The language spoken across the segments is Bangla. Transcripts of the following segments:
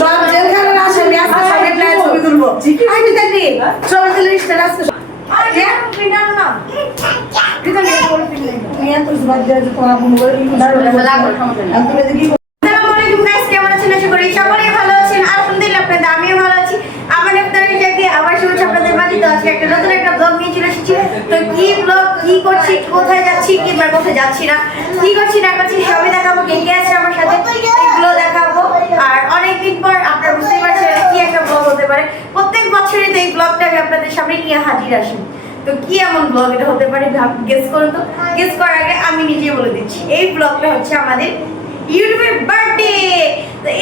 সব জেলখানার আসামি আজকে সবাই প্রায় ছবি তুলবো। আমি দেখি সবাই তুলে ভালো আছেন। আলহামদুলিল্লাহ আপনাদের আমিও ভালো আছি। আমার আপনাদের আবার শুভেচ্ছা অনেকদিন পর আপনারা বুঝতে পারছেন কি একটা ব্লগ হতে পারে। প্রত্যেক বছরই তো এই ব্লগটা আপনাদের সামনে নিয়ে হাজির আসি। তো কি এমন ব্লগ এটা হতে পারে গেস করুন তো। গেস করার আগে আমি নিজেই বলে দিচ্ছি, এই ব্লগটা হচ্ছে আমাদের ইউটিউবের বার্থডে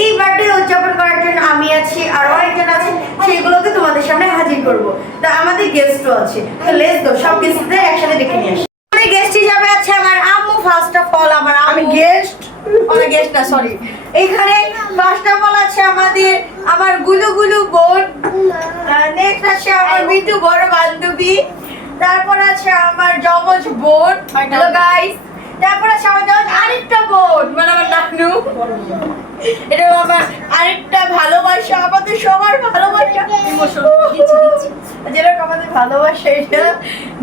এই বার্থডে উদযাপন করার জন্য আমি আছি আর অনেকজন আছেন সেগুলোকে তোমাদের সামনে হাজির করব। তো আমাদের গেস্টও আছে। তো লেস দো সব গেস্টদের একসাথে ডেকে নিয়ে আসি। আমাদের গেস্ট হিসাবে আছে আমার আম্মু ফার্স্ট অফ অল আমার আমি গেস্ট আমার গেস্ট না সরি এখানে ফার্স্ট অফ অল আছে আমাদের আমার গুলু গুলু বোন। নেক্সট আছে আমার মিতু বড় বান্ধবী। তারপর আছে আমার জমজ বোন। হ্যালো গাইস তারপর আমার জমজ আরেকটা বোন মানে আমার নাকনু এটা আমার আরেকটা ভালোবাসা আমাদের সবার ভালোবাসা। যেরকম আমাদের ভালোবাসা এটা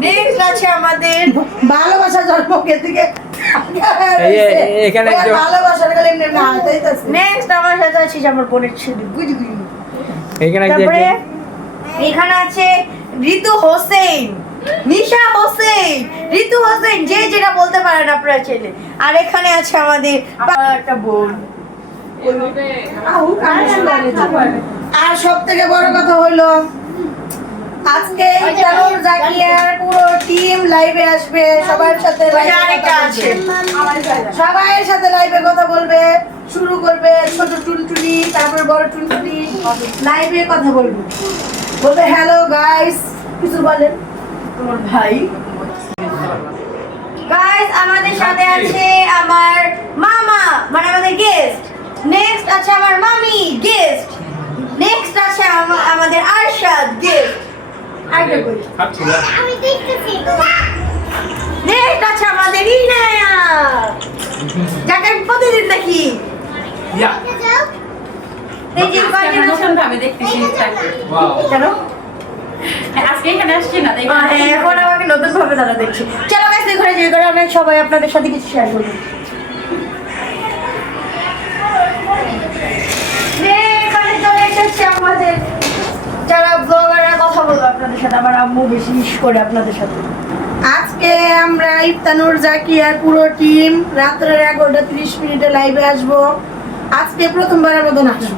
নেক্সট আছে আমাদের ভালোবাসা জন্ম কে থেকে এখানে ভালোবাসার গেলে না নেক্সট আমার সাথে আছে আমার বোনের ছেলে গুজি এখানে আছে ঋতু হোসেন। নিশা হোসেন ঋতু হোসেন যে যেটা বলতে পারেন আপনারা ছেলে আর এখানে আছে আমাদের একটা বোন। আর সব থেকে বড় কথা হইল আজকে জাকিয়ার পুরো টিম লাইভে আসবে। সবার সাথে। সবার সাথে লাইভে কথা বলবে। শুরু করবে ছোট টুনটুনি তারপর বড় টুনটুনি। লাইভে কথা বলবে। বলবে হ্যালো গাইস কিছু বলেন। তোমার ভাই। গাইস আমাদের সাথে আছে আমার মামা মানে আমাদের গেস্ট নেক্সট আছে আমার মামি গেস্ট নেক্সট আছে আমাদের আরশাদ গেস্ট আরেকটা কই নেক্সট আছে আমাদের ইনায়া। যাকে আমি প্রতিদিন দেখি। এই যে নতুন ভাবে দেখতেছি কেন? আজকে তাই আহ, হ্যাঁ, এখন আমাকে নতুন ভাবে দেখছে। চলো ঘরে যে করে আমরা সবাই আপনাদের সাথে কিছু শেয়ার আমাদের যারা ব্লগাররা কথা বলব আপনাদের সাথে আমার আম্মু বেশি ইস করে আপনাদের সাথে। আজকে আমরা ইফতানুর জাকিয়ার পুরো টিম রাত্রের এগারোটা তিরিশ মিনিটে লাইভে আসব। আজকে প্রথমবারের মতন আসব।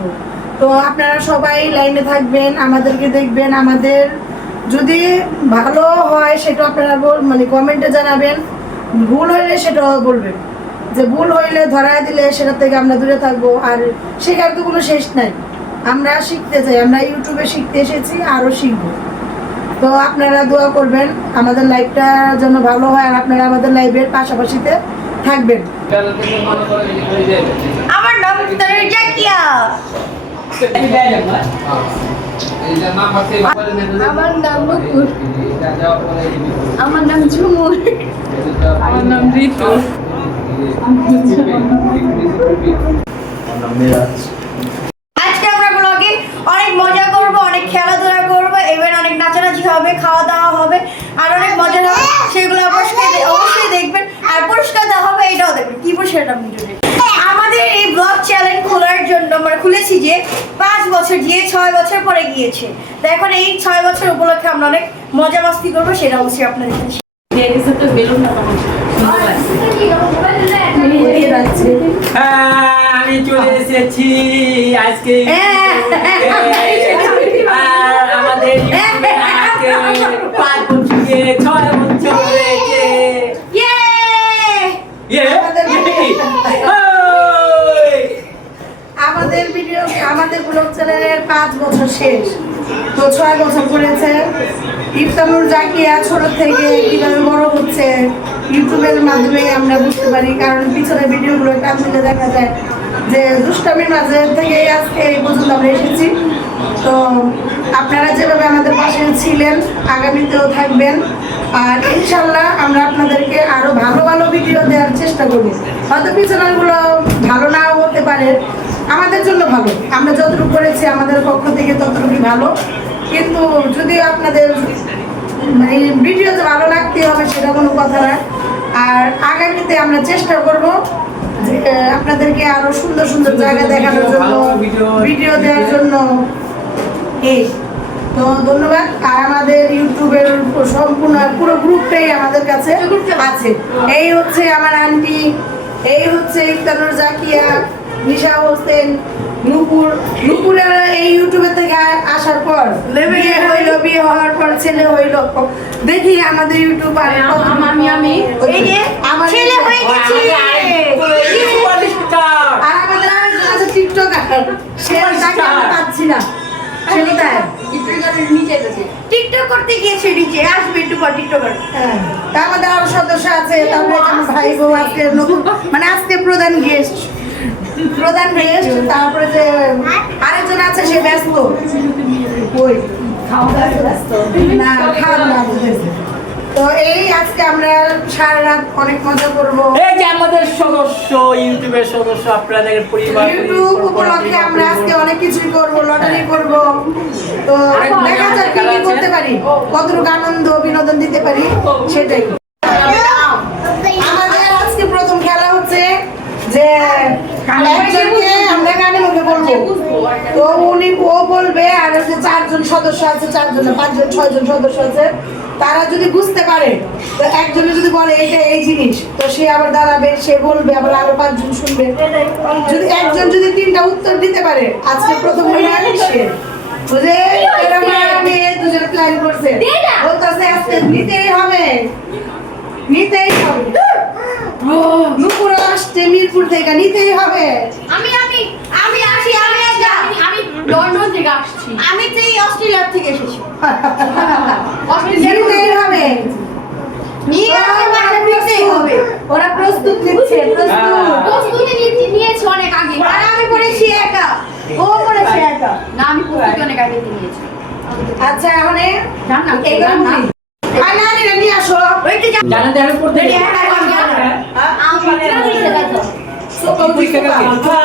তো আপনারা সবাই লাইনে থাকবেন, আমাদেরকে দেখবেন, আমাদের যদি ভালো হয় সেটা আপনারা বল- মানে কমেন্টে জানাবেন। ভুল হইলে সেটাও বলবেন। যে ভুল হইলে ধরায় দিলে সেটা থেকে আমরা দূরে থাকব, আর শেখার তো কোনো শেষ নাই। আমরা শিখতে চাই, আমরা ইউটিউবে শিখতে এসেছি, আরও শিখব। তো আপনারা দোয়া করবেন, আমাদের লাইভটা যেন ভালো হয়, আর আপনারা আমাদের লাইভের পাশাপাশিতে থাকবেন। আমার নাম জাকিয়া আমার নাম মুকুর আমার নাম ঝুমুর। আমার নাম ঋতু। আজকে আমরা ব্লগে অনেক মজা করব অনেক খেলাধুলা করব এবার অনেক নাচানাচি হবে খাওয়া দাওয়া হবে আর অনেক মজা হবে। সেগুলো অবশ্যই অবশ্যই দেখবেন আর পুরস্কার দেওয়া হবে এটাও দেখবেন। কি পুরস্কারটা আপনি ব্লগ চ্যানেল খোলার জন্য আমরা খুলেছি যে পাঁচ বছর গিয়ে ছয় বছর পরে গিয়েছে তো এখন এই ছয় বছর উপলক্ষে আমরা অনেক মজা মাস্তি করব সেটা অবশ্যই আপনাদের। হ্যাঁ, আমি চলে এসেছি আজকে আমাদের চ্যানেলের পাঁচ বছর শেষ। তো ছয় বছর করেছে ইফতানুর জাকিয়া ছোট থেকে কীভাবে বড় হচ্ছে, ইউটিউবের মাধ্যমে আমরা বুঝতে পারি, কারণ পিছনে ভিডিওগুলো টান দিলে দেখা যায় যে দুষ্টামির মাঝে থেকে আজকে এই পর্যন্ত আমরা এসেছি। তো আপনারা যেভাবে আমাদের পাশে ছিলেন, আগামীতেও থাকবেন। আর ইনশাল্লাহ আমরা আপনাদেরকে আরও ভালো ভালো ভিডিও দেওয়ার চেষ্টা করব। হয়তো পিছনেরগুলো ভালো নাও হতে পারে আমাদের জন্য ভালো। আমরা যতটুকু করেছি আমাদের পক্ষ থেকে ততটুকুই ভালো। কিন্তু যদি আপনাদের মানে ভিডিও যে ভালো লাগতে হবে সেটা কোনো কথা না। আর আগামীতে আমরা চেষ্টা করব যে আপনাদেরকে আরও সুন্দর সুন্দর জায়গা দেখানোর জন্য ভিডিও দেওয়ার জন্য এই। তো ধন্যবাদ। আর আমাদের ইউটিউবের সম্পূর্ণ পুরো গ্রুপটাই আমাদের কাছে আছে। এই হচ্ছে আমার আন্টি এই হচ্ছে ইফতানুর জাকিয়া। নিশা হোসেন নুপুর নুপুরের এই ইউটিউবে থেকে আসার পর বিয়ে হইল বিয়ে হওয়ার পর ছেলে হইল। দেখি আমাদের ইউটিউব আর কত- আমি আমি এই যে আমার ছেলে হয়ে গেছে। আর আমাদের আছে টিকটকার সে তাকে আমি পাচ্ছি না। টিকটক করতে গিয়েছে নিচে আসবে একটু পর টিকটকার হ্যাঁ, আরও সদস্য আছে তারপরে আমার ভাই বউ আজকে নতুন মানে আজকে প্রধান গেস্ট প্রধান গেস্ট তারপরে যে আরেকজন আছে সে ব্যস্ত। ওই না খাওয়া না তো এই আজকে আমরা সারা রাত অনেক মজা করব। এই যে আমাদের সদস্য ইউটিউবের সদস্য আপনাদের পরিবার ইউটিউব উপলক্ষে আমরা আজকে অনেক কিছুই করব লটারি করব। তো দেখা যাক কি কি করতে পারি। কতটুকু আনন্দ বিনোদন দিতে পারি সেটাই। আমাদের আজকে প্রথম খেলা হচ্ছে যে একজনকে আমরা গানে মুখে বলব। তো উনি ও বলবে আর যে চারজন সদস্য আছে চারজন পাঁচজন ছয়জন সদস্য আছে তারা যদি বুঝতে পারে তো একজনে যদি বলে এটা এই জিনিস তো সে আবার দাঁড়াবে সে বলবে আবার আরও পাঁচজন শুনবে। যদি একজন যদি তিনটা উত্তর দিতে পারে আজকে প্রথম উইনার সে। বুঝে? এরকম আমি দুজনে প্ল্যান করছে। বলতেছে আজকে নিতেই হবে। নিতেই হবে। নুপুর আসছে মিরপুর থেকে নিতেই হবে। আমি আমি আমি আসি আমি আমি আমি লন্ডন থেকে আসছি। আমি তো এই অস্ট্রেলিয়া থেকে এসেছি। নিতেই হবে। নিয়ে আমার বাসা ওরা প্রস্তুত নিচ্ছে প্রস্তুতি নিয়ে- অনেক আগে। আর আমি পড়েছি একা। ও পড়েছে একা। না আমি প্রস্তুতি অনেক আগে নিয়েছি। আচ্ছা এখন জান জান না আর না নিলে নিয়ে আসো ওইটা যা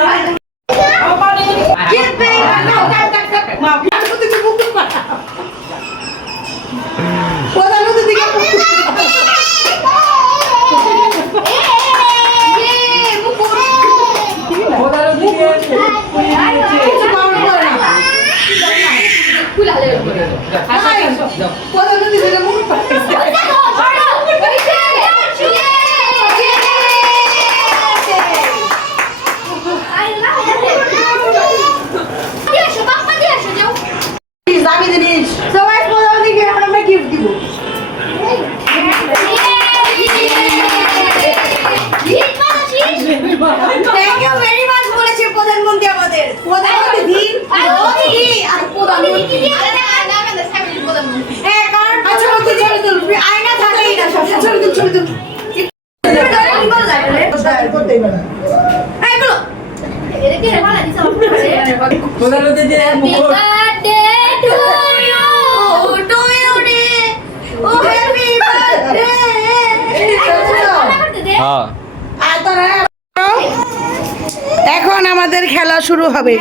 এখন আমাদের খেলা শুরু হবে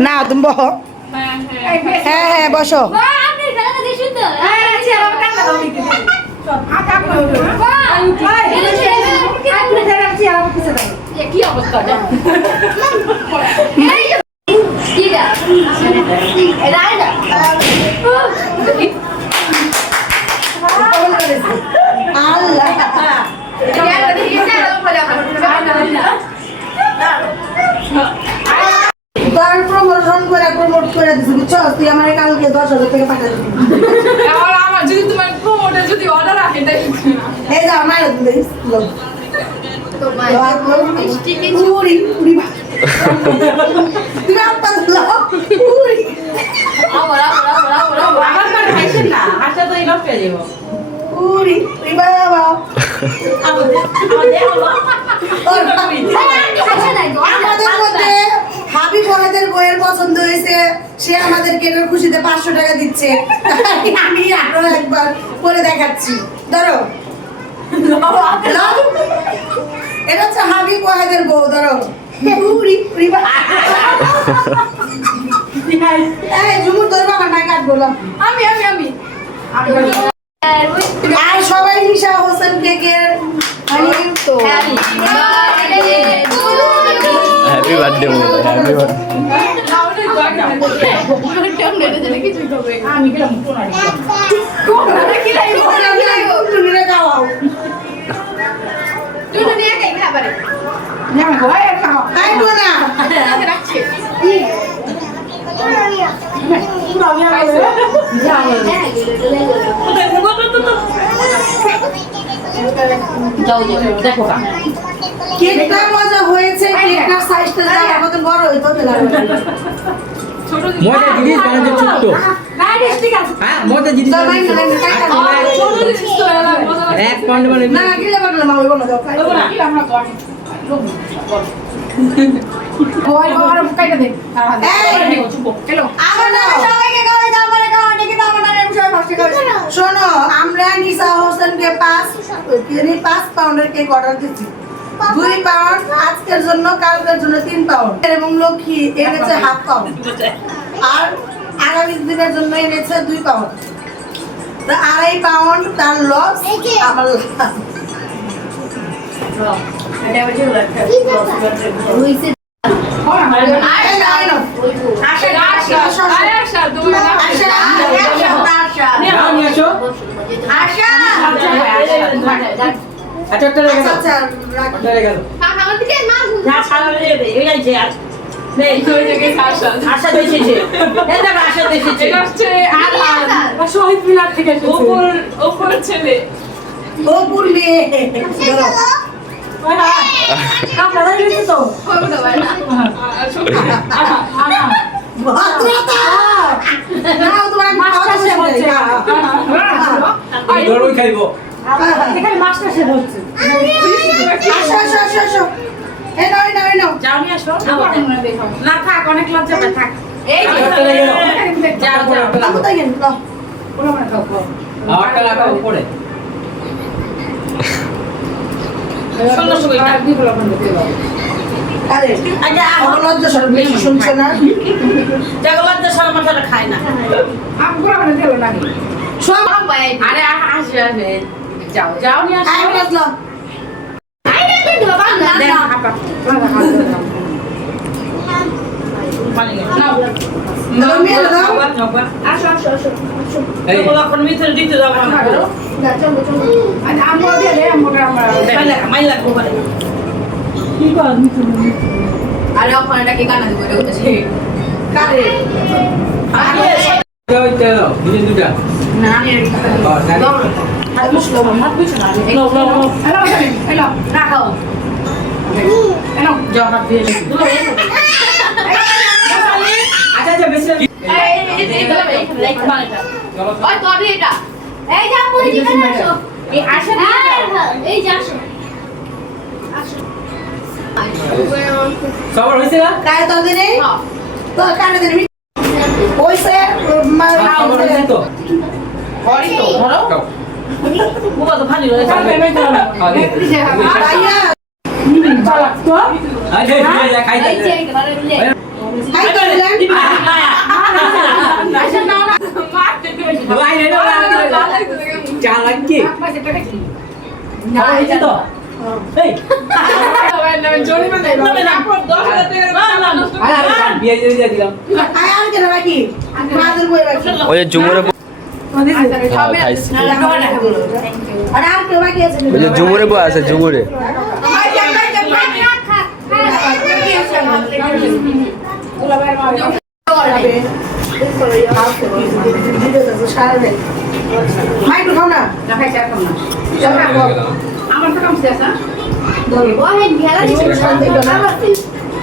না তুমি বহ হ্যাঁ হ্যাঁ বসো কি অবস্থা? তার প্রমোশন করে প্রমোট করে দিছি বুঝছ তুই আমার কালকে দশ হাজার টাকা পাঠা দিবি। আমার আমার যদি তোমার প্রমোটে যদি অর্ডার রাখে এই যা আমার আমাদের আমাদের আমাদের মধ্যে হাবিব ওয়াহেদের বইয়ের পছন্দ হয়েছে। সে আমাদেরকে এটার খুশিতে পাঁচশো টাকা দিচ্ছে। আমি আরও একবার করে দেখাচ্ছি। ধরো। এটা হচ্ছে হাবিব ওয়াহেদের বউ ধরো ঝুমুর ধরবো আমার লাও। আমি আমি আমি। আর সবাই নিশা হোসেন কেকের হ্যাপি বার্থডে বার্থডে হবে আমি দেখো কেকটা মজা হয়েছে কেকটার সাইজটা যা আমাদের বড় হইতো মজা জিনিস বানাতে ছোট্ট হ্যাঁ মজা জিনিস এক না মা দাও আমরা করি কাইটা দে আমার নামে সবাইকে শোনো আমরা নিসা হোসেনকে পাঁচ তিনি পাঁচ পাউন্ডের কেক অর্ডার দিচ্ছি দুই পাউন্ড আজকের জন্য কালকের জন্য তিন পাউন্ড এবং লক্ষ্মী এনেছে হাফ পাউন্ড আর আগামী দিনের জন্য এনেছে দুই পাউন্ড তা আড়াই পাউন্ড তার লস আমার লাভ ছেলে পূর্বে ধরো। আপনারা তো না থাক অনেক লজ্জা থাক। এই আচ্ছা, একটা রেখে দাও আর একটা রাখো উপরে সুন্দর সুন্দর আরে আচ্ছা আমার লজ্জা সরম বেশি শুনছে না। লজ্জা সর মাথাটা খায় না। সব পাই আরে আসবে আসবে। যাও যাও নিয়ে আসো। আই বসল আই না তুই বাবা না না হাঁপা আরে কি দিবে কারে না আমি এটা কি ও জানি আই বসল মামা নো নো নো রাখো যাও হাত দিয়ে আচ্ছা আচ্ছা বেশি এই এই এই গলা এই লাইক মালটা ওই তোর এটা এই যা পুরি দিকে আসো এই আসা এই যা আসো সবার হয়েছে না? তো দিনে? হ্যাঁ তো দিনে? মা হরি ধরো। ভাইয়া। খাই তো? চা ঝুমুরে বাকি আছে ঝুমুরে মাইক্রো খাও না হ্যাঁ ওই ভেলা দিছে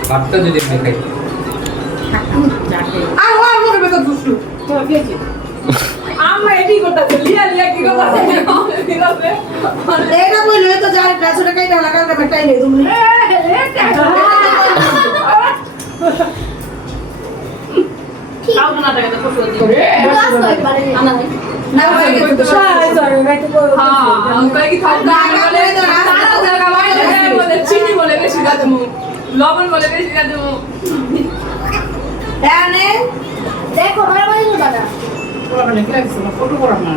ভাতটা যদি আমি খাই। আর মুখে বেতন দুষ্টু আমরা এটি করতেছে লিয়া লিয়া কি করতেছে এটা লই তো যার 150 টাকা এটা লাগা না বেটাই নেই তুমি তাও না টাকা তো তো একবারে আনা হয় হ্যাঁ, লবণ বলে বেশি দাদু এনে দেখো দাদা ফটো করা না